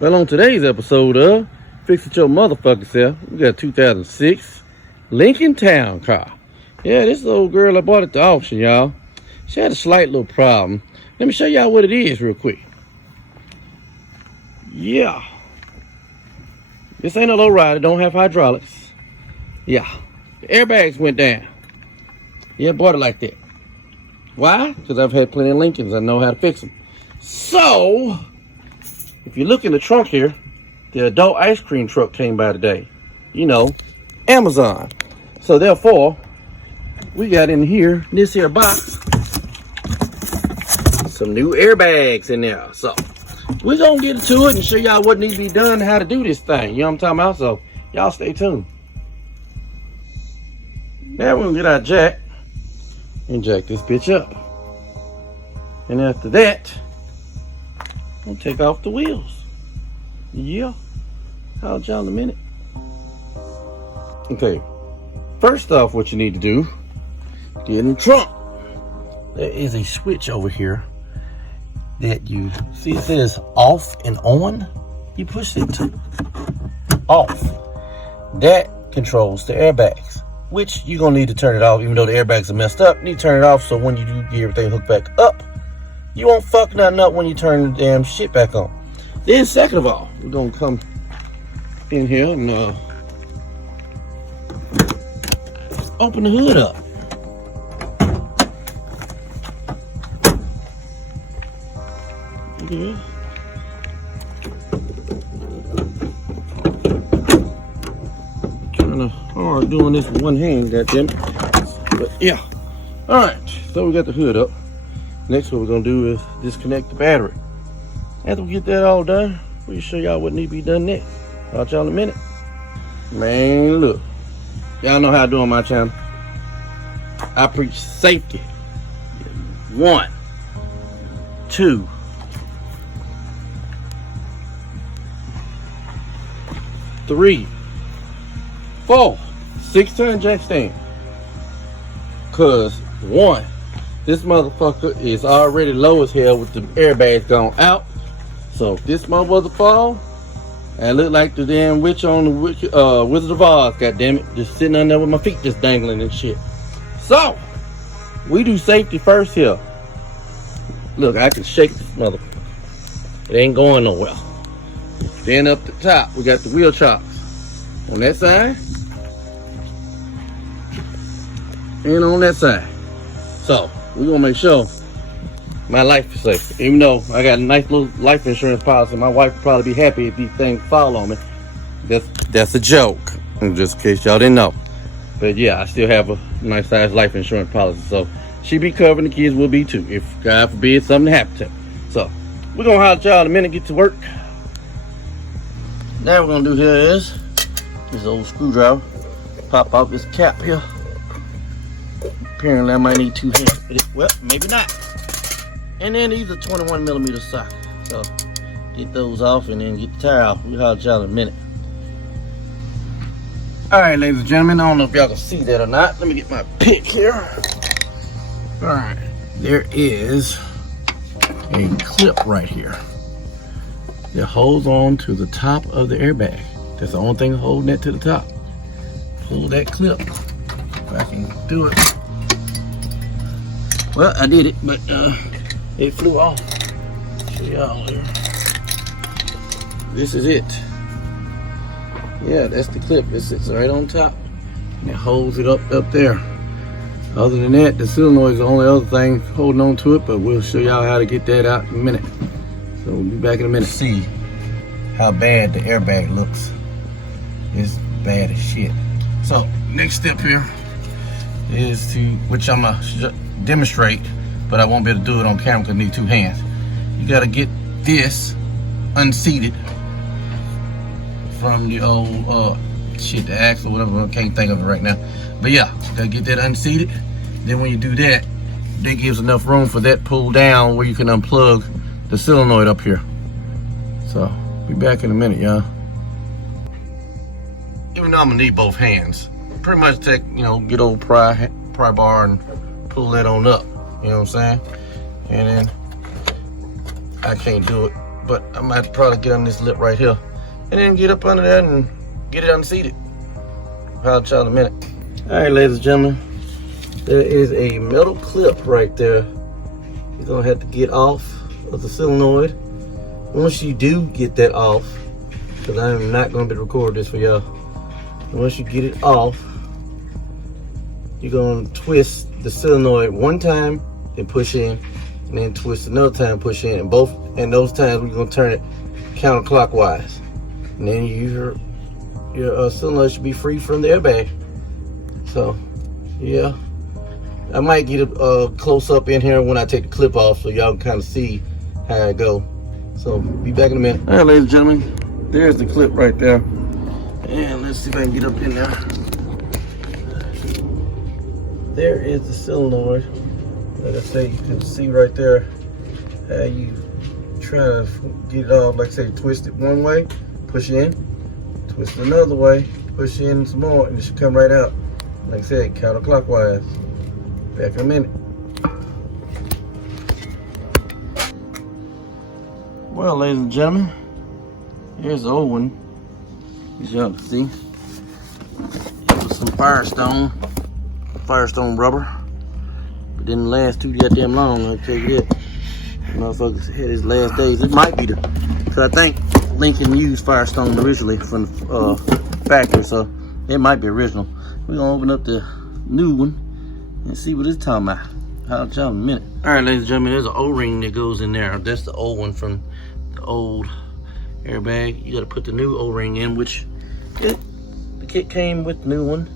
Well, on today's episode of Fix It Your Motherfucking Self, we got 2006 Lincoln Towncar. Yeah, this is the old girl I bought at the auction, y'all. She had a slight little problem. Let me show y'all what it is real quick. Yeah. This ain't a low rider, don't have hydraulics. Yeah. The airbags went down. Yeah, bought it like that. Why? Because I've had plenty of Lincolns. I know how to fix them. So, if you look in the trunk here, the adult ice cream truck came by today. You know, Amazon. So therefore, we got in here, this here box, some new airbags in there. So, we're going to get into it and show y'all what needs to be done, how to do this thing. You know what I'm talking about? So, y'all stay tuned. Now we're going to get our jack and jack this bitch up. And after that, I'm going to take off the wheels. Yeah. I'll y'all in a minute. Okay. First off, what you need to do, get in the trunk. There is a switch over here that you see, it says off and on. You push it to off. That controls the airbags, which you're gonna need to turn it off. Even though the airbags are messed up, you need to turn it off so when you do get everything hooked back up, you won't fuck nothing up when you turn the damn shit back on. Then second of all, we're gonna come in here and open the hood up. Yeah. Kind of hard doing this with one hand, goddammit. But yeah. Alright, so we got the hood up. Next, what we're gonna do is disconnect the battery. After we get that all done, we'll show y'all what needs to be done next. I'll y'all in a minute. Man, look. Y'all know how I do on my channel. I preach safety. 1, 2, 3, 4, 6-ton jack stand. Cause 1, this motherfucker is already low as hell with the airbags gone out. So if this motherfucker fall, and look like the damn witch on the Wizard of Oz, goddammit, just sitting on there with my feet just dangling and shit. So we do safety first here. Look, I can shake this motherfucker. It ain't going nowhere. Then up the top, we got the wheel chocks on that side and on that side. So we're gonna make sure my life is safe. Even though I got a nice little life insurance policy, my wife would probably be happy if these things fall on me. That's a joke, just in case y'all didn't know. But yeah, I still have a nice size life insurance policy, so she be covered, the kids will be too, if God forbid something happened to them. So we're gonna holler at y'all in a minute, get to work. Now we're gonna do here is this old screwdriver. Pop out this cap here. Apparently I might need 2 hands for it. Well, maybe not. And then these are 21mm sockets. So get those off and then get the tire off. We'll holler at y'all in a minute. Alright, ladies and gentlemen, I don't know if y'all can see that or not. Let me get my pick here. Alright, there is a clip right here that holds on to the top of the airbag. That's the only thing holding it to the top. Pull that clip. If I can do it. Well, I did it, but it flew off. Show y'all here. This is it. Yeah, that's the clip. It sits right on top. And it holds it up there. Other than that, the solenoid is the only other thing holding on to it, but we'll show y'all how to get that out in a minute. So we'll be back in a minute. See how bad the airbag looks. It's bad as shit. So next step here is to, which I'm gonna demonstrate, but I won't be able to do it on camera because I need 2 hands. You gotta get this unseated from the old the axle, whatever, I can't think of it right now. But yeah, gotta get that unseated. Then when you do that, that gives enough room for that pull down where you can unplug the solenoid up here. So be back in a minute, y'all. Even though I'm gonna need both hands, pretty much take, you know, get old pry bar and pull that on up. You know what I'm saying? And then I can't do it but I might probably get on this lip right here and then get up under that and get it unseated. I'll try in a minute. All right, ladies and gentlemen, there is a metal clip right there. You're gonna have to get off of the solenoid. Once you do get that off, because I am not gonna be recording this for y'all. Once you get it off, you're gonna twist the solenoid one time and push in, and then twist another time, push in, and those times we're gonna turn it counterclockwise, and then your solenoid should be free from the airbag. So yeah, I might get a close up in here when I take the clip off, so y'all can kind of see how it go. So be back in a minute. All right, ladies and gentlemen, there's the clip right there, and let's see if I can get up in there. There is the solenoid. Like I say, you can see right there how you try to get it off. Like I say, twist it one way, push in, twist it another way, push in some more, and it should come right out. Like I said, counterclockwise. Back in a minute. Well, ladies and gentlemen, here's the old one. As y'all can see, it was some Firestone rubber. It didn't last too goddamn long, I'll tell you that. Motherfuckers had his last days. It might be because I think Lincoln used Firestone originally from the factory, so it might be original. We're gonna open up the new one and see what it's talking about. I'll tell you in a minute. All right, ladies and gentlemen, there's an O-ring that goes in there. That's the old one from the old airbag. You gotta put the new O-ring in, which the kit came with the new one.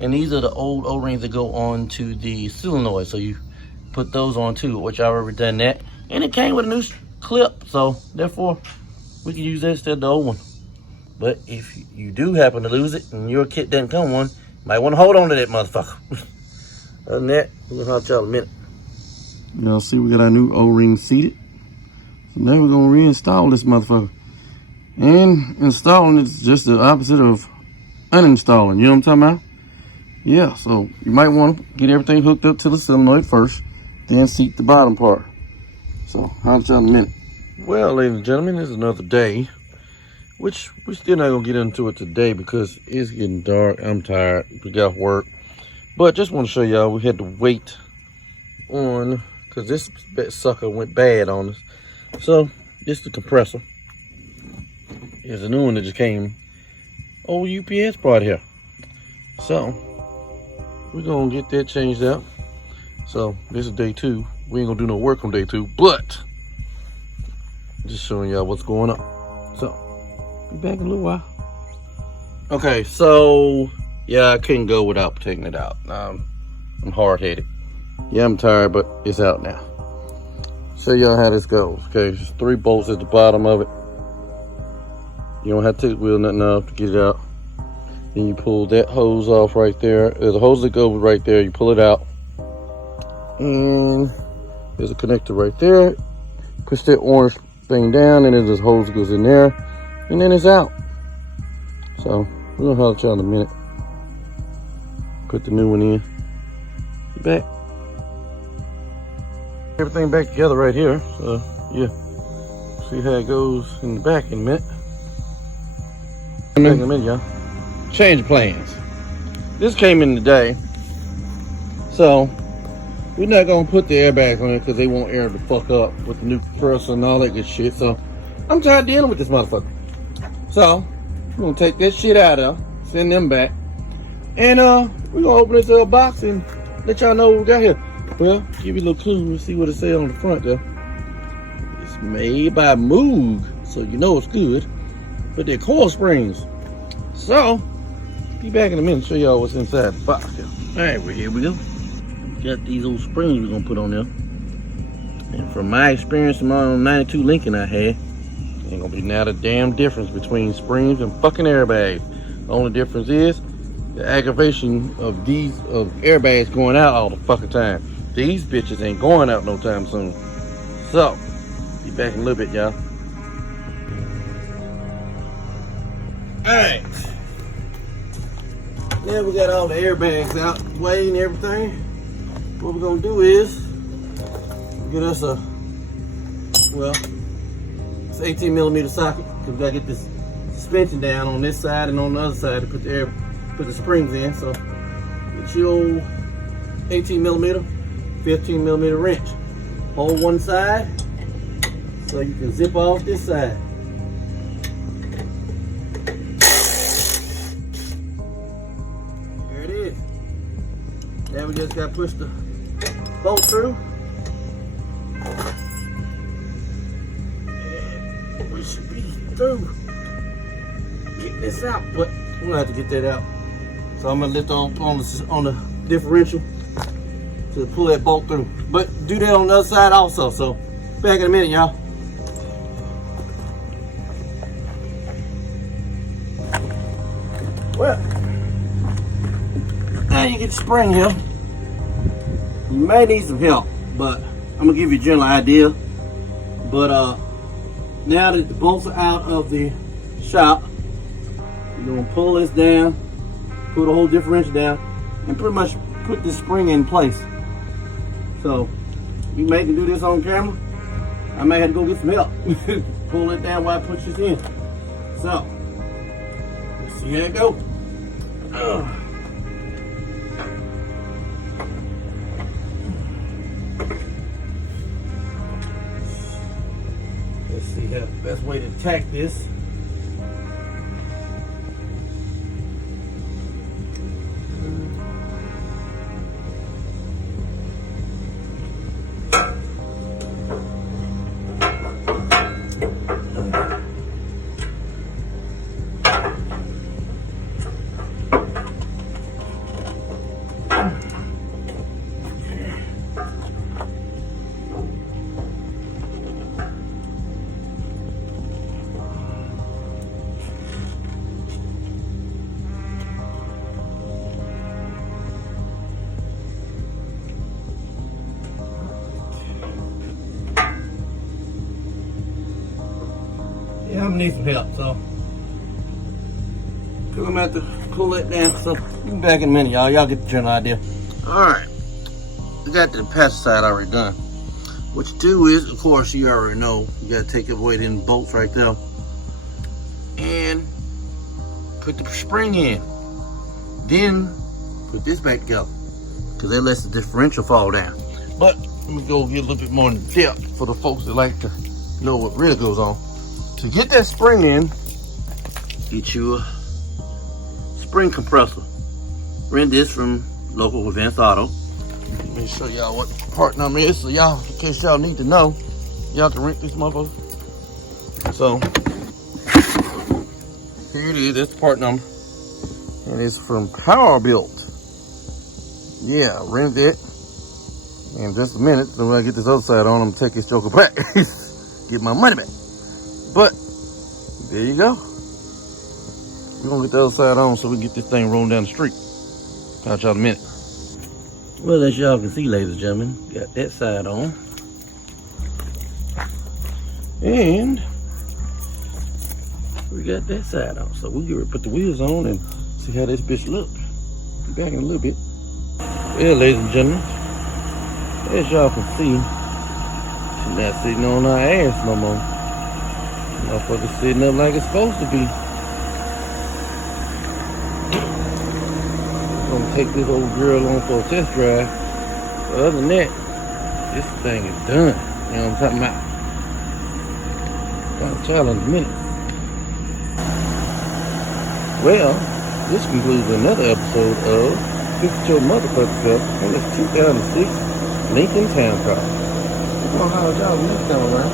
And these are the old O-rings that go on to the solenoid. So you put those on too, which I've already done that. And it came with a new clip, so therefore we can use that instead of the old one. But if you do happen to lose it and your kit doesn't come one, you might want to hold on to that motherfucker. Other than that, we'll talk to y'all in a minute. Y'all see we got our new O-ring seated. So now we're gonna reinstall this motherfucker. And installing is just the opposite of uninstalling, you know what I'm talking about? Yeah, so you might want to get everything hooked up to the solenoid first, then seat the bottom part. So I'll tell you in a minute. Well, ladies and gentlemen, this is another day, which we're still not gonna get into it today because it's getting dark. I'm tired. We got work, but just want to show y'all we had to wait on because this sucker went bad on us. So this is the compressor. Here's a new one that just came. Old UPS brought here. So we're gonna get that changed out. So this is day 2. We ain't gonna do no work on day 2, but just showing y'all what's going on. So be back in a little while. Okay, so yeah, I couldn't go without taking it out. I'm hard-headed. Yeah, I'm tired, but it's out now. Show y'all how this goes. Okay, there's 3 bolts at the bottom of it. You don't have to take the wheel nothing off to get it out. Then you pull that hose off right there. There's a hose that goes right there. You pull it out. And there's a connector right there. Push that orange thing down, and then this hose goes in there. And then it's out. So we'll have to try in a minute. Put the new one in. Be back. Everything back together right here. So yeah. See how it goes in the back in a minute. Back in a minute, y'all. Change of plans. This came in today, so we're not gonna put the airbags on it because they won't air the fuck up with the new compressor and all that good shit. So I'm tired of dealing with this motherfucker. So we're gonna take that shit out of, send them back, and we're gonna open it to a box and let y'all know what we got here. Well, give you a little clue. We'll see what it says on the front there. It's made by Moog, so you know it's good. But they're coil springs. So be back in a minute, show y'all what's inside the box here. All right, well, here we go. Got these old springs we're gonna put on there. And from my experience in my 92 Lincoln I had, ain't gonna be not a damn difference between springs and fucking airbags. The only difference is the aggravation of these airbags going out all the fucking time. These bitches ain't going out no time soon. So, be back in a little bit, y'all. Alright. Now we got all the airbags out the way and everything. What we're gonna do is get us a, well, it's 18 millimeter socket. Cause we gotta get this suspension down on this side and on the other side to put the springs in. So get your 18 millimeter, 15 millimeter wrench. Hold one side so you can zip off this side. There it is. Now we just gotta push the bolt through. And we should be through getting this out, but we're gonna have to get that out. So I'm gonna lift on the differential to pull that bolt through. But do that on the other side also. So back in a minute, y'all. Well, now you get the spring here. You may need some help, but I'm gonna give you a general idea. But now that the bolts are out of the shop, you're gonna pull this down, put a whole differential down, and pretty much put this spring in place. So you may can do this on camera. I may have to go get some help. Pull it down while I put this in. So let's see how it goes. Let's see how the best way to attack this. Yeah, I'm gonna need some help, so I'm gonna have to pull that down. So we'll be back in a minute, y'all. Y'all get the general idea. Alright. We got the passenger side already done. What you do is, of course, you already know, you gotta take away them bolts right there. And put the spring in. Then put this back together. Because that lets the differential fall down. But let me go get a little bit more in depth for the folks that like to know what really goes on. To get that spring in, get you a spring compressor. Rent this from local Advanced Auto. Let me show y'all what the part number is, so y'all, in case y'all need to know, y'all can rent this motherfucker. So here it is. That's the part number, and it's from Powerbuilt. Yeah, rent it. In just a minute, so when I get this other side on, I'm gonna take this joker back, get my money back. But there you go. We're gonna get the other side on so we can get this thing rolling down the street. Catch y'all in a minute. Well, as y'all can see, ladies and gentlemen, got that side on. And we got that side on. So we'll get ready to put the wheels on and see how this bitch looks. Be back in a little bit. Well, ladies and gentlemen, as y'all can see, she's not sitting on our ass no more. Motherfucker sitting up like it's supposed to be. Gonna take this old girl on for a test drive. But other than that, this thing is done. You know what I'm talking about? Got a child in a minute. Well, this concludes another episode of Fix Your Motherfucker Up on this 2006 Lincoln Towncar. We're gonna holler at y'all when this come around.